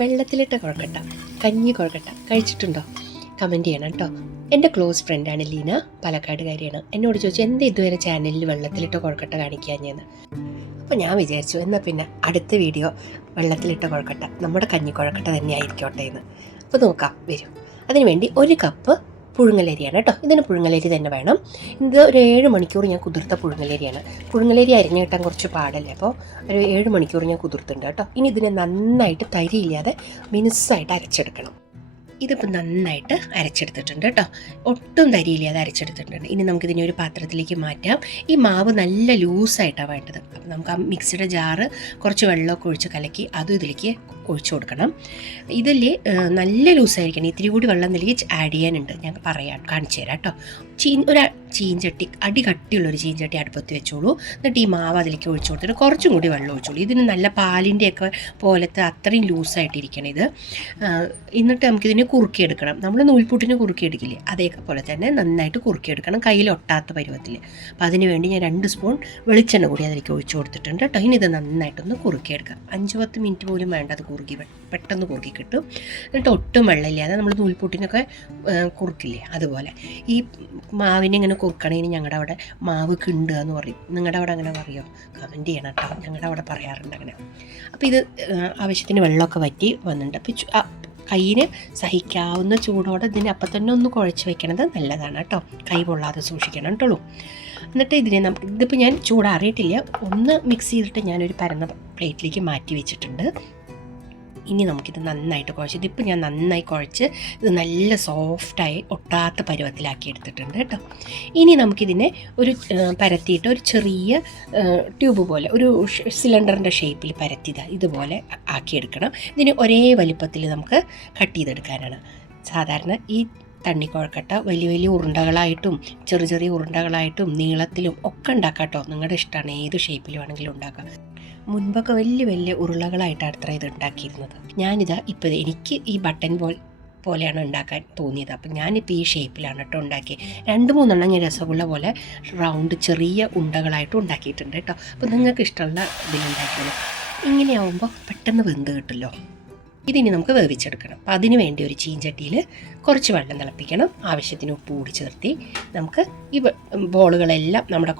വെള്ളത്തിലിട്ട കൊഴക്കട്ട, കഞ്ഞി കൊഴക്കട്ട കഴിച്ചിട്ടുണ്ടോ? കമൻറ്റ് ചെയ്യണം കേട്ടോ. എൻ്റെ ക്ലോസ് ഫ്രണ്ടാണ് ലീന, പാലക്കാടുകാരിയാണ്. എന്നോട് ചോദിച്ചു എന്താ ഇതുവരെ ചാനലിൽ വെള്ളത്തിലിട്ട കൊഴക്കട്ട കാണിക്കാഞ്ഞെന്ന്. അപ്പോൾ ഞാൻ വിചാരിച്ചു എന്നാൽ പിന്നെ അടുത്ത വീഡിയോ വെള്ളത്തിലിട്ട കൊഴക്കട്ട നമ്മുടെ കഞ്ഞി കൊഴക്കട്ട തന്നെ ആയിരിക്കോട്ടെ എന്ന്. അപ്പോൾ നോക്കാം, വരും. അതിനുവേണ്ടി 1 കപ്പ് പുഴുങ്ങലരിയാണ് കേട്ടോ. ഇതിന് പുഴുങ്ങലരി തന്നെ വേണം. ഇത് ഒരു 7 മണിക്കൂർ ഞാൻ കുതിർത്ത പുഴുങ്ങലരിയാണ്. പുഴുങ്ങലരി അരിഞ്ഞ് കിട്ടാൻ കുറച്ച് പാടല്ലേ, അപ്പോൾ ഒരു 7 മണിക്കൂർ ഞാൻ കുതിർത്തിട്ടുണ്ട് കേട്ടോ. ഇനി ഇതിനെ നന്നായിട്ട് തരിയില്ലാതെ മിനുസായിട്ട് അരച്ചെടുക്കണം. ഇതിപ്പോൾ നന്നായിട്ട് അരച്ചെടുത്തിട്ടുണ്ട് കേട്ടോ, ഒട്ടും തരിയില്ലാതെ അരച്ചെടുത്തിട്ടുണ്ട്. ഇനി നമുക്കിതിനെ ഒരു പാത്രത്തിലേക്ക് മാറ്റാം. ഈ മാവ് നല്ല ലൂസായിട്ടാണ് വേണ്ടത്. അപ്പോൾ നമുക്ക് ആ മിക്സിയുടെ ജാറ് കുറച്ച് വെള്ളമൊക്കെ ഒഴിച്ച് കലക്കി അതും ഇതിലേക്ക് ഒഴിച്ചു കൊടുക്കണം. ഇതിൽ നല്ല ലൂസായിരിക്കണം. ഇത്തിരി കൂടി വെള്ളം ഇതിലേക്ക് ആഡ് ചെയ്യാനുണ്ട്, ഞാൻ കാണിച്ചു തരാം കേട്ടോ. ഒരു ചീഞ്ചട്ടി, അടി കട്ടിയുള്ളൊരു ചീഞ്ചട്ടി അടുപ്പത്ത് വെച്ചോളൂ. എന്നിട്ട് ഈ മാവ് അതിലേക്ക് ഒഴിച്ചു കൊടുത്തിട്ട് കുറച്ചും കൂടി വെള്ളം ഒഴിച്ചോളൂ. ഇതിന് നല്ല പാലിൻ്റെയൊക്കെ പോലത്തെ അത്രയും ലൂസായിട്ടിരിക്കണം ഇത്. എന്നിട്ട് നമുക്കിതിനെ കുറുക്കിയെടുക്കണം. നമ്മൾ നൂൽപുട്ടിന് കുറുക്കിയെടുക്കില്ലേ, അതേപോലെ തന്നെ നന്നായിട്ട് കുറുക്കിയെടുക്കണം, കയ്യിൽ ഒട്ടാത്ത പരുവത്തിൽ. അപ്പോൾ അതിന് വേണ്ടി ഞാൻ 2 സ്പൂൺ വെളിച്ചെണ്ണ കൂടി അതിലേക്ക് ഒഴിച്ചു കൊടുത്തിട്ടുണ്ട് കേട്ടോ. ഇനി ഇത് നന്നായിട്ടൊന്ന് കുറുക്കിയെടുക്കാം. 5-10 മിനിറ്റ് പോലും വേണ്ട, അത് പെട്ടെന്ന് കുറുക്കി കിട്ടും. എന്നിട്ട് ഒട്ടും വെള്ളമില്ലാതെ നമ്മൾ നൂൽപുട്ടിനൊക്കെ കുറുക്കില്ലേ അതുപോലെ ഈ മാവിനെ ഇങ്ങനെ കുറുക്കണേന് ഞങ്ങളുടെ അവിടെ മാവ് കിണ്ടുക എന്ന് പറയും. നിങ്ങളുടെ അവിടെ അങ്ങനെ പറയുമോ? കമൻറ്റ് ചെയ്യണം കേട്ടോ. ഞങ്ങളുടെ അവിടെ പറയാറുണ്ട് അങ്ങനെ. അപ്പോൾ ഇത് ആവശ്യത്തിന് വെള്ളമൊക്കെ വറ്റി വന്നിട്ടുണ്ട്. അപ്പോൾ കയ്യിന് സഹിക്കാവുന്ന ചൂടോടെ ഇതിനെ അപ്പം തന്നെ ഒന്ന് കുഴച്ച് വെക്കണത് നല്ലതാണ് കേട്ടോ. കൈ പൊള്ളാതെ സൂക്ഷിക്കണം കേട്ടുള്ളൂ. എന്നിട്ട് ഇതിപ്പോൾ ഞാൻ ചൂടാറിയിട്ടില്ല, ഒന്ന് മിക്സ് ചെയ്തിട്ട് ഞാനൊരു പരന്ന പ്ലേറ്റിലേക്ക് മാറ്റി വെച്ചിട്ടുണ്ട്. ഇനി നമുക്കിത് നന്നായിട്ട് കുഴച്ച്, ഇതിപ്പോൾ ഞാൻ നന്നായി കുഴച്ച് ഇത് നല്ല സോഫ്റ്റായി ഒട്ടാത്ത പരുവത്തിലാക്കി എടുത്തിട്ടുണ്ട് കേട്ടോ. ഇനി നമുക്കിതിനെ ഒരു പരത്തിയിട്ട് ഒരു ചെറിയ ട്യൂബ് പോലെ ഒരു സിലിണ്ടറിൻ്റെ ഷേപ്പിൽ പരത്തിയത് ഇതുപോലെ ആക്കിയെടുക്കണം. ഇതിന് ഒരേ വലിപ്പത്തിൽ നമുക്ക് കട്ട് ചെയ്തെടുക്കാനാണ്. സാധാരണ ഈ തണ്ണിക്കൊഴക്കട്ട വലിയ വലിയ ഉരുണ്ടകളായിട്ടും ചെറിയ ഉരുണ്ടകളായിട്ടും നീളത്തിലും ഒക്കെ ഉണ്ടാക്കാം കേട്ടോ. നിങ്ങളുടെ ഇഷ്ടമാണ്, ഏത് ഷേപ്പിൽ വേണമെങ്കിലും ഉണ്ടാക്കാം. മുൻപൊക്കെ വലിയ ഉരുളകളായിട്ടാണ് അത്ര ഇത് ഉണ്ടാക്കിയിരുന്നത്. ഇപ്പോൾ എനിക്ക് ഈ ബട്ടൺ പോലെയാണ് ഉണ്ടാക്കാൻ തോന്നിയത്. അപ്പം ഞാനിപ്പോൾ ഈ ഷേപ്പിലാണ് കേട്ടോ ഉണ്ടാക്കി. 2-3 ഞാൻ രസഗുള്ള പോലെ റൗണ്ട് ചെറിയ ഉണ്ടകളായിട്ട് ഉണ്ടാക്കിയിട്ടുണ്ട് കേട്ടോ. അപ്പോൾ നിങ്ങൾക്ക് ഇഷ്ടമുള്ള ഇതിലുണ്ടാക്കിയത്. ഇങ്ങനെയാവുമ്പോൾ പെട്ടെന്ന് വെന്ത് കിട്ടുമല്ലോ. ഇതിനി നമുക്ക് വേവിച്ചെടുക്കണം. അപ്പം അതിന് വേണ്ടി ഒരു ചീഞ്ചട്ടിയിൽ കുറച്ച് വെള്ളം തിളപ്പിക്കണം. ആവശ്യത്തിന് ഉപ്പ് കൂടി ചേർത്തി നമുക്ക് ഈ ബോളുകളെല്ലാം, നമ്മുടെ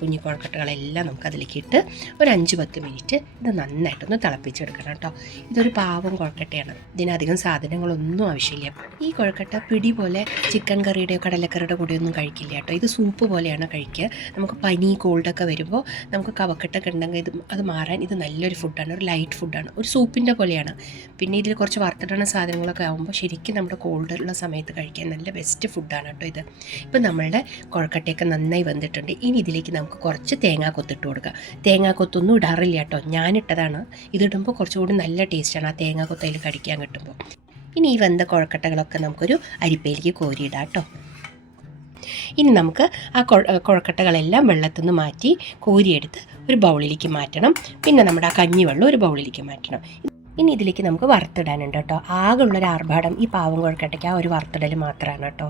കുഞ്ഞി കുഴക്കട്ടകളെല്ലാം നമുക്ക് അതിലേക്ക് ഇട്ട് ഒരു 5-10 മിനിറ്റ് ഇത് നന്നായിട്ടൊന്ന് തിളപ്പിച്ചെടുക്കണം കേട്ടോ. ഇതൊരു പാവം കുഴക്കട്ടയാണ്, ഇതിനധികം സാധനങ്ങളൊന്നും ആവശ്യമില്ല. ഈ കുഴക്കട്ട പിടി പോലെ ചിക്കൻ കറിയുടെയോ കടലക്കറിയുടെ കൂടെയൊന്നും കഴിക്കില്ല കേട്ടോ. ഇത് സൂപ്പ് പോലെയാണ് കഴിക്കുക. നമുക്ക് പനി കോൾഡൊക്കെ വരുമ്പോൾ നമുക്ക് കഫക്കെട്ടൊക്കെ ഉണ്ടെങ്കിൽ അത് മാറാൻ ഇത് നല്ലൊരു ഫുഡാണ്, ഒരു ലൈറ്റ് ഫുഡാണ്, ഒരു സൂപ്പിൻ്റെ പോലെയാണ്. പിന്നെ ഇതിൽ കുറച്ച് വറുത്തിടുന്ന സാധനങ്ങളൊക്കെ ആകുമ്പോൾ ശരിക്കും നമ്മുടെ കോൾഡുള്ള സമയത്ത് കഴിക്കാൻ നല്ല ബെസ്റ്റ് ഫുഡാണ് കേട്ടോ ഇത്. ഇപ്പം നമ്മളുടെ കുഴക്കട്ടയൊക്കെ നന്നായി വന്നിട്ടുണ്ട്. ഇനി ഇതിലേക്ക് നമുക്ക് കുറച്ച് തേങ്ങാക്കൊത്തിട്ട് കൊടുക്കാം. തേങ്ങാക്കൊത്തൊന്നും ഇടാറില്ല കേട്ടോ, ഞാനിട്ടതാണ്. ഇതിടുമ്പോൾ കുറച്ചുകൂടി നല്ല ടേസ്റ്റാണ് ആ തേങ്ങാക്കൊത്തയിൽ കടിക്കാൻ കിട്ടുമ്പോൾ. ഇനി ഈ വെന്ത കുഴക്കട്ടകളൊക്കെ നമുക്കൊരു അരിപ്പയിലേക്ക് കോരിയിടാം കേട്ടോ. ഇനി നമുക്ക് ആ കുഴക്കട്ടകളെല്ലാം വെള്ളത്തിൽ നിന്ന് മാറ്റി കോരിയെടുത്ത് ഒരു ബൗളിലേക്ക് മാറ്റണം. പിന്നെ നമ്മുടെ ആ കഞ്ഞിവെള്ളം ഒരു ബൗളിലേക്ക് മാറ്റണം. ഇനി ഇതിലേക്ക് നമുക്ക് വറുത്തിടാനുണ്ട് കേട്ടോ. ആകെ ഉള്ളൊരു ആർഭാടം ഈ പാവം കുഴക്കട്ടയ്ക്ക് ആ ഒരു വറുത്തിടൽ മാത്രമാണ് കേട്ടോ.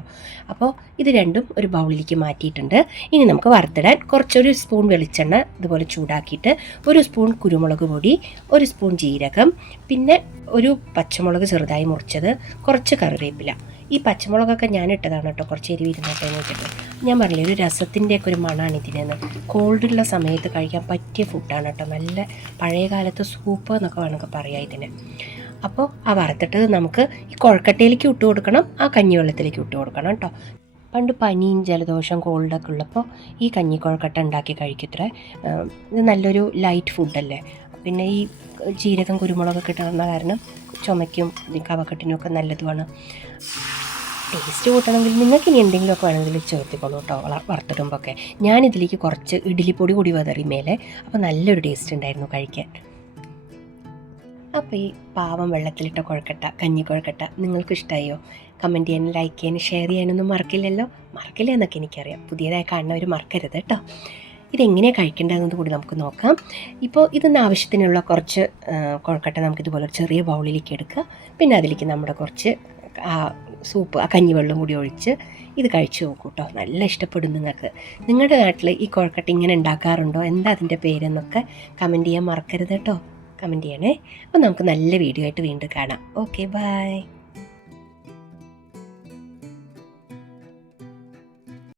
അപ്പോൾ ഇത് രണ്ടും ഒരു ബൗളിലേക്ക് മാറ്റിയിട്ടുണ്ട്. ഇനി നമുക്ക് വറുത്തിടാൻ കുറച്ചൊരു സ്പൂൺ വെളിച്ചെണ്ണ ഇതുപോലെ ചൂടാക്കിയിട്ട് 1 സ്പൂൺ കുരുമുളക് പൊടി, 1 സ്പൂൺ ജീരകം, പിന്നെ ഒരു പച്ചമുളക് ചെറുതായി മുറിച്ചത്, കുറച്ച് കറിവേപ്പില. ഈ പച്ചമുളകൊക്കെ ഞാനിട്ടതാണ് കേട്ടോ, കുറച്ച് എരിവ് ഇരുന്നോട്ടെ എന്ന് വെച്ചിട്ട്. ഞാൻ പറഞ്ഞില്ലേ, ഒരു രസത്തിൻ്റെയൊക്കെ ഒരു മണമാണ് ഇതിനെന്ന്. കോൾഡുള്ള സമയത്ത് കഴിക്കാൻ പറ്റിയ ഫുഡാണ് കേട്ടോ. നല്ല പഴയ കാലത്ത് സൂപ്പ് എന്നൊക്കെ വേണമെങ്കിൽ പറയാം ഇതിന്. അപ്പോൾ ആ വറുത്തിട്ട് നമുക്ക് ഈ കുഴക്കട്ടയിലേക്ക് ഇട്ട് കൊടുക്കണം, ആ കഞ്ഞിവെള്ളത്തിലേക്ക് ഇട്ട് കൊടുക്കണം കേട്ടോ. പണ്ട് പനിയും ജലദോഷം കോൾഡൊക്കെ ഉള്ളപ്പോൾ ഈ കഞ്ഞിക്കുഴക്കട്ട ഉണ്ടാക്കി കഴിക്കത്രേ. ഇത് നല്ലൊരു ലൈറ്റ് ഫുഡല്ലേ. പിന്നെ ഈ ജീരകം കുരുമുളകൊക്കെ ഇട്ടുന്ന കാരണം ചുമയ്ക്കും കഫക്കെട്ടിനും ഒക്കെ നല്ലതുമാണ്. ടേസ്റ്റ് കൂട്ടണമെങ്കിൽ നിങ്ങൾക്ക് ഇനി എന്തെങ്കിലുമൊക്കെ വേണമെങ്കിൽ ചേർത്തിക്കോളൂ കേട്ടോ വറുത്തിടുമ്പോഴൊക്കെ. ഞാനിതിലേക്ക് കുറച്ച് ഇഡ്ഡലിപ്പൊടി കൂടി വതറി മേലെ, അപ്പോൾ നല്ലൊരു ടേസ്റ്റ് ഉണ്ടായിരുന്നു കഴിക്കാൻ. അപ്പോൾ ഈ പാവം വെള്ളത്തിലിട്ട കുഴക്കട്ട, കഞ്ഞിക്കുഴക്കട്ട നിങ്ങൾക്ക് ഇഷ്ടമായോ? കമൻറ്റ് ചെയ്യാനും ലൈക്ക് ചെയ്യാനും ഷെയർ ചെയ്യാനൊന്നും മറക്കില്ലല്ലോ. മറക്കില്ല എന്നൊക്കെ എനിക്കറിയാം, പുതിയതായി കാണുന്നവർ മറക്കരുത് കേട്ടോ. ഇതെങ്ങനെയാണ് കഴിക്കേണ്ടതെന്നത് കൂടി നമുക്ക് നോക്കാം. ഇപ്പോൾ ഇതിന് ആവശ്യത്തിനുള്ള കുറച്ച് കുഴക്കട്ട നമുക്കിതുപോലെ ഒരു ചെറിയ ബൗളിലേക്ക് എടുക്കുക. പിന്നെ അതിലേക്ക് നമ്മുടെ കുറച്ച് സൂപ്പ്, ആ കഞ്ഞിവെള്ളം കൂടി ഒഴിച്ച് ഇത് കഴിച്ച് നോക്കൂ കേട്ടോ. നല്ല ഇഷ്ടപ്പെടും നിങ്ങൾക്ക്. നിങ്ങളുടെ നാട്ടിൽ ഈ കുഴക്കട്ട ഇങ്ങനെ ഉണ്ടാക്കാറുണ്ടോ? എന്താ അതിൻ്റെ പേരെന്നൊക്കെ കമൻറ്റ് ചെയ്യാൻ മറക്കരുത് കേട്ടോ. കമൻറ്റ് ചെയ്യണേ. അപ്പോൾ നമുക്ക് നല്ല വീഡിയോ ആയിട്ട് വീണ്ടും കാണാം. Okay bye.